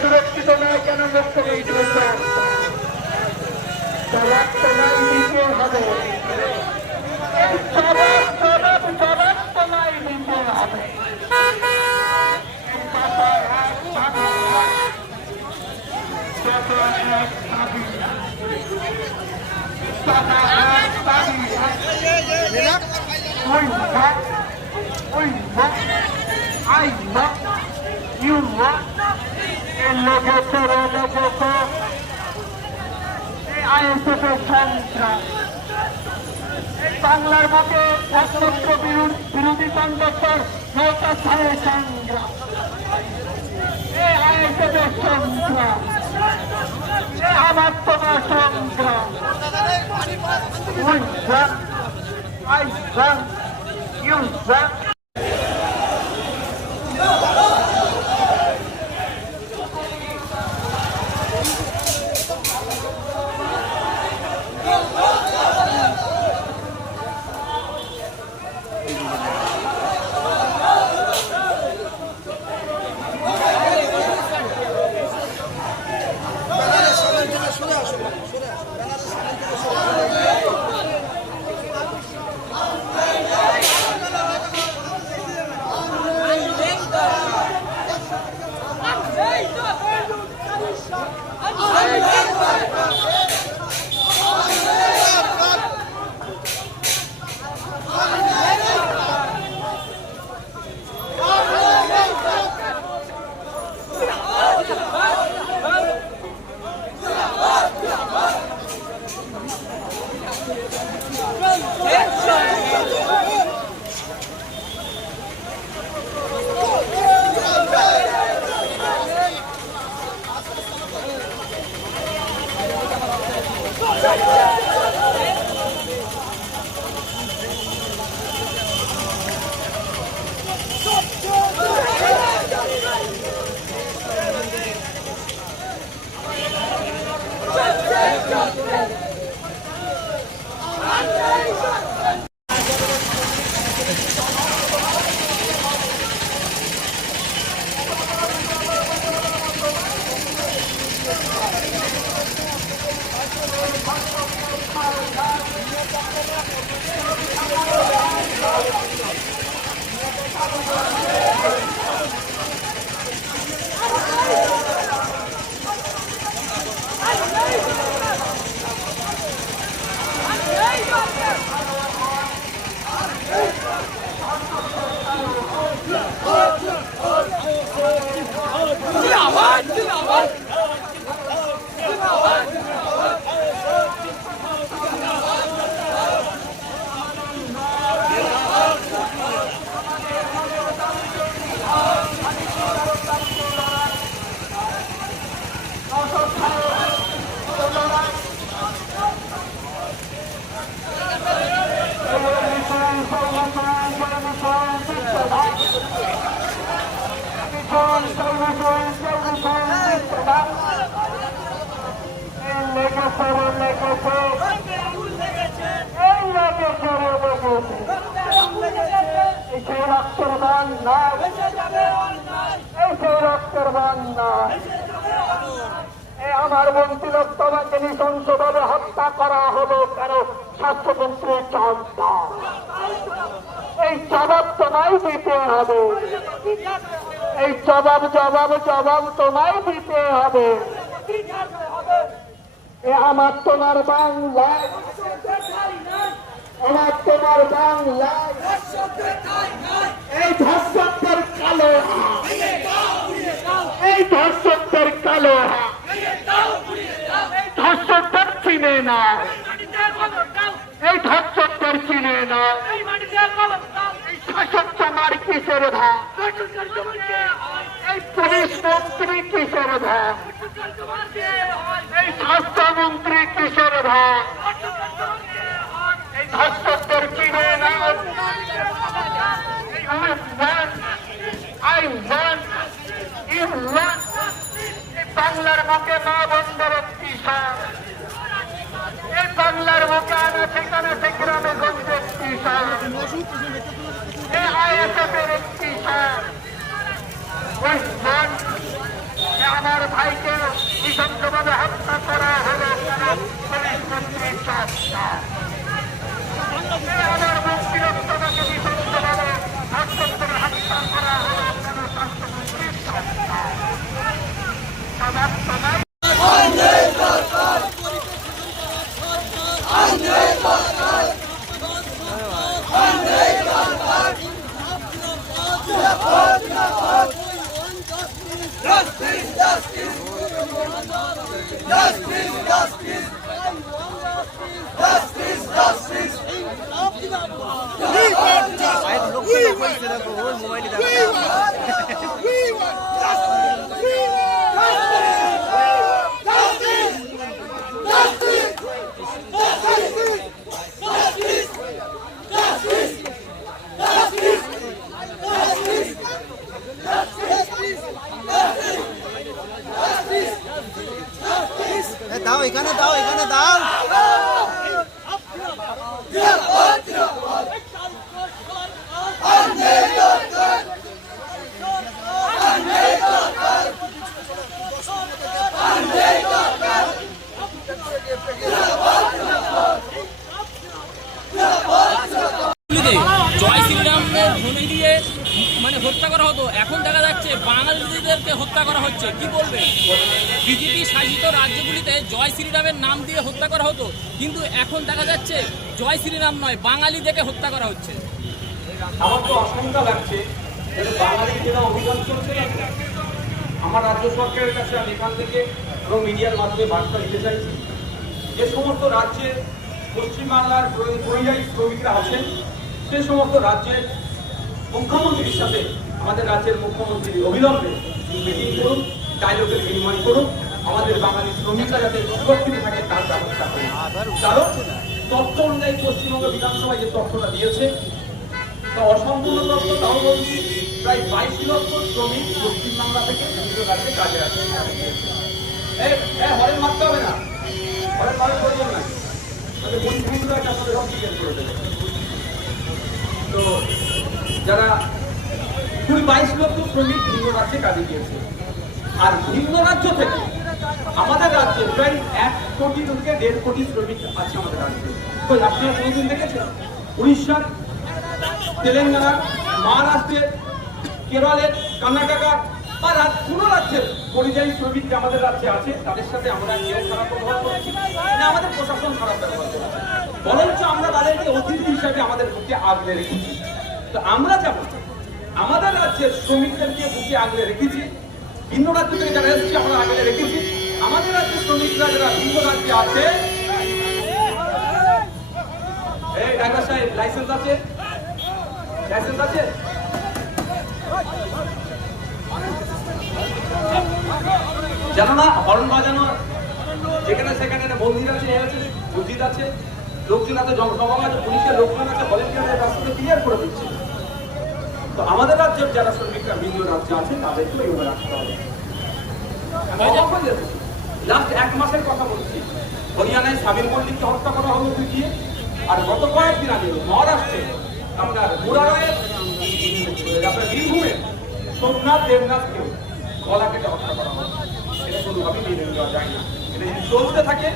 সুরক্ষিত নয় কেন মুক্ত জবাব তোমায় দিতে হবে, জবাব তোমায় দিতে হবে। I love you, love, and look at আইএসএফের সংগ্রাম বাংলার বুকে একমাত্র বিরোধী কন্ডাক্টর নৌকা ছাড়ের সংগ্রাম, এই আইএসএফের সংগ্রাম, এই আমার তোমার সংগ্রাম। We run, I run, you run. আমার মন্ত্রীর তোমাকে নৃশংসভাবে হত্যা করা হলো কেন? স্বাস্থ্যমন্ত্রীর জবাব, এই জবাব তোমায় দিতে হবে, এই জবাব তোমায় দিতে হবে। আমার তোমার বাংলায়, আমার তোমার বাংলায় এই ধর্ষকদের কালো হাত, এই ধর্ষকদের কালো হাত, ধর্ষকদের চিনে না, এই ধর্ষকদের চিনে না, এই শাসক তোমার কিসের ভাব, এই পুলিশ মন্ত্রী কিসের ভাব, এই স্বাস্থ্যমন্ত্রী কিসের ভাব, এই ধর্ষকদের চিনে না। বাংলার বুকে মা বন্ধের একটি সার, এই বাংলার বুকে আনা সেখানে গ্রামে গঞ্জে একটি সার, এই আইএসএফের একটি সার। নৃশংসভাবে হত্যা করা হলো কেন পুলিশ মন্ত্রী চর্চা? আমার মুক্তিরক্ষাকে নৃশংসভাবে ধর্ষণ করে হত্যা করা হলো কেন স্বাস্থ্যমন্ত্রীর চর্চা? সবার সময় দাও এখানে দাও এখানে দাও জয় শ্রীরামের ধ্বনি দিয়ে মানে হত্যা করা হতো, এখন দেখা যাচ্ছে বাঙালিদেরকে হত্যা করা হচ্ছে, কি বলবে? বিজেপি শাসিত রাজ্যগুলিতে জয় শ্রীরামের নাম দিয়ে হত্যা করা হতো, কিন্তু এখন দেখা যাচ্ছে জয় শ্রীরাম নয়, বাঙালিদেরকে হত্যা করা হচ্ছে। আমার তো আশঙ্কা লাগছে বাঙালি যারা অভিযান চলছে, আমার রাজ্য সরকারের কাছে আমি এখান থেকে এবং মিডিয়ার মাধ্যমে বার্তা দিতে চাইছি, যে সমস্ত রাজ্যে পশ্চিমবাংলার পরিযায়ী শ্রমিকরা আছেন সে সমস্ত রাজ্যের মুখ্যমন্ত্রীর সাথে আমাদের রাজ্যের মুখ্যমন্ত্রী অবিলম্বে মিটিং করুন, ডায়লগের বিনিময় করুন, আমাদের বাঙালি শ্রমিকরা যাতে সুরক্ষিত থাকে তার ব্যবস্থা করুন। কারণ তথ্য অনুযায়ী পশ্চিমবঙ্গ বিধানসভায় যে তথ্যটা দিয়েছে তা অসম্পূর্ণ তথ্য, তাও বলছি প্রায় 22 লক্ষ শ্রমিক পশ্চিমবাংলা থেকে বিভিন্ন রাজ্যে কাজে আছে। হরেন মারতে হবে না, হরেন মারের প্রয়োজন নাই, তাদের বন্ধুরা একটা সাথে সব জিজ্ঞেস করে দেবে। তো যারা 22 লক্ষ শ্রমিক ভিন্ন রাজ্যে কাজে গিয়েছে, আর ভিন্ন রাজ্য থেকে আমাদের রাজ্যে প্রায় 1 কোটি থেকে 1.5 কোটি শ্রমিক আছে আমাদের রাজ্যে। তো আপনারা কোনোদিন দেখেছেন উড়িষ্যার, তেলেঙ্গানার, মহারাষ্ট্রের, কেরলের, কর্ণাটকার বা কোনো রাজ্যের পরিযায়ী শ্রমিক আমাদের রাজ্যে আছে, তাদের সাথে আমরা কেউ খারাপ ব্যবহার করছি না, আমাদের প্রশাসন খারাপ ব্যবহার করছে, বরঞ্চ আমরা তাদেরকে অতিথি হিসাবে আমাদের বুকে আগলে রেখেছি। তো আমরা যেমন আমাদের রাজ্যের শ্রমিকদেরকে বুকে আগলে রেখেছি, ভিন্ন রাজ্য থেকে যারা এসেছে আমরা আগলে রেখেছি, আমাদের রাজ্যের শ্রমিকরা যারা ভিন্ন রাজ্যে আছে, এই ড্রাইভার সাহেব লাইসেন্স আছে? লাইসেন্স আছে? জানো না হর্ন বাজানো যেখানে সেখানে মন্দির আছে, মসজিদ আছে, লোকজন আছে, জনসভা আছে, পুলিশের লোকজন আছে, ভলেন্টিয়ারদের রাস্তাতে ক্লিয়ার করে দিচ্ছে। তো আমাদের রাজ্যের যারা শ্রমিকরা ভিন্ন রাজ্যে আছে তাদেরকেও এইভাবে রাখতে হবে। লাস্ট 1 মাসের কথা বলছি, হরিয়ানায় সাবির মল্লিককে হত্যা করা হলো দিয়ে, আর গত কয়েকদিন আগে মহারাষ্ট্রে আপনার মুরারয়ের আপনার বীরভূমে সোমনাথ দেবনাথকেও গলা কেটে হত্যা করা হলো। এটা কোনোভাবেই মেনে নেওয়া যায় না। এটা যদি চলতে থাকে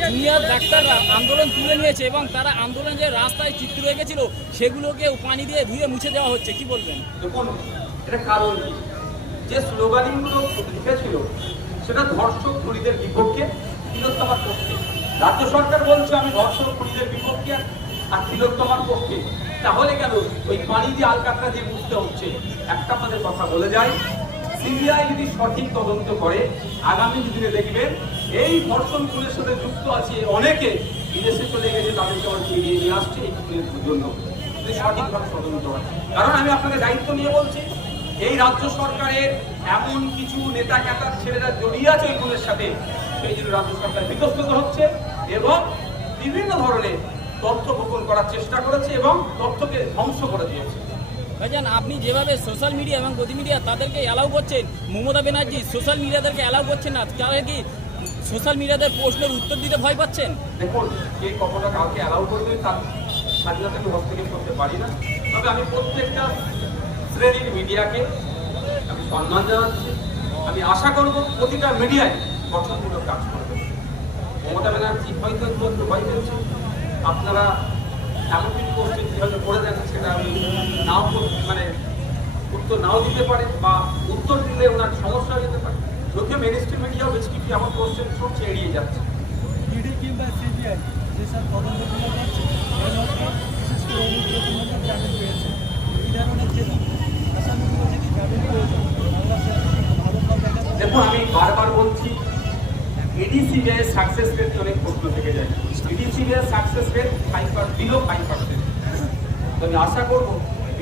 জুনিয়র ডাক্তাররা আন্দোলন তুলে নিয়েছে এবং তারা আন্দোলন যে রাস্তায় চিত্র রেখেছিল সেগুলোকে পানি দিয়ে ধুয়ে মুছে দেওয়া হচ্ছে, কি বলবেন? দেখুন এটা কারণ কি, যে স্লোগানগুলো লিখেছিল সেটা ধর্ষক খুনিদের বিপক্ষে, তিলোত্তমার পক্ষে। রাজ্য সরকার বলছে আমি ধর্ষক খুনিদের বিপক্ষে আর তিলোত্তমার পক্ষে, তাহলে কেন ওই পানি দিয়ে আলকাতরা দিয়ে মুছতে হচ্ছে? একটা আপনাদের কথা বলে যায়, সিবিআই যদি সঠিক তদন্ত করে আগামী দিনে দেখবেন এই ধর্ষণ খুনের সাথে যুক্ত আছে অনেকে বিদেশে চলে গেছে, তাদেরকে আবার ফিরিয়ে নিয়ে আসছে এই খুনের জন্য, সঠিকভাবে তদন্ত হয়। কারণ আমি আপনাদের দায়িত্ব নিয়ে বলছি, এই রাজ্য সরকারের এমন কিছু নেতা নেতার ছেলেরা জড়িয়ে আছে ওই খুনের সাথে, সেই জন্য রাজ্য সরকার বিতস্তত হচ্ছে এবং বিভিন্ন ধরনের তথ্য গোপন করার চেষ্টা করেছে এবং তথ্যকে ধ্বংস করে দিয়েছে। ভাইজান, আপনি যেভাবে সোশ্যাল মিডিয়া এবং গদি মিডিয়া তাদেরকে অ্যালাউ করছেন, মমতা ব্যানার্জি সোশ্যাল মিডিয়াদেরকে অ্যালাউ করছেন না, তাহলে কি সোশ্যাল মিডিয়াদের প্রশ্নের উত্তর দিতে ভয় পাচ্ছেন? দেখুন, কে কতটা কাউকে অ্যালাউ করবে তার স্বাধীনতাকে হস্তক্ষেপ করতে পারি না, তবে আমি প্রত্যেকটা শ্রেণীর মিডিয়াকে আমি সম্মান জানাচ্ছি, আমি আশা করব প্রতিটা মিডিয়ায় গঠনমূলক কাজ করবে। মমতা ব্যানার্জি হয়তো একটু ভয় পেয়েছে, আপনারা এমন কিছু কোশ্চেন কীভাবে করে দেন সেটা আমি নাও মানে উত্তর নাও দিতে পারে, বা উত্তর দিলে ওনার সমস্যা হয়ে যেতে পারে। যদিও মেন স্ট্রিম মিডিয়াও বেশ কিছু এমন কোশ্চেন সবচে এড়িয়ে যাচ্ছে। ইডি কিংবা সিবিআই যেসব তদন্তগুলো করছে বিশেষ করে অনুব্রত জামিন পেয়েছে, এই ধরনের যে আসামিগুলো যদি জামিন পেয়েছে ভালোভাবে দেখুন, আমি বারবার বলছি ইডি সিবিআই সাকসেস রেট অনেক প্রশ্ন থেকে যায়। ED CBI success rate 5%। তো আমি আশা করবো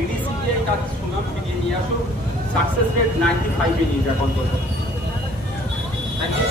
ইডি সিবিআই কাজ সুনাম ফিরিয়ে নিয়ে আসুক, সাকসেস রেট 95-এ নিয়ে যাক অন্তত। Thank you.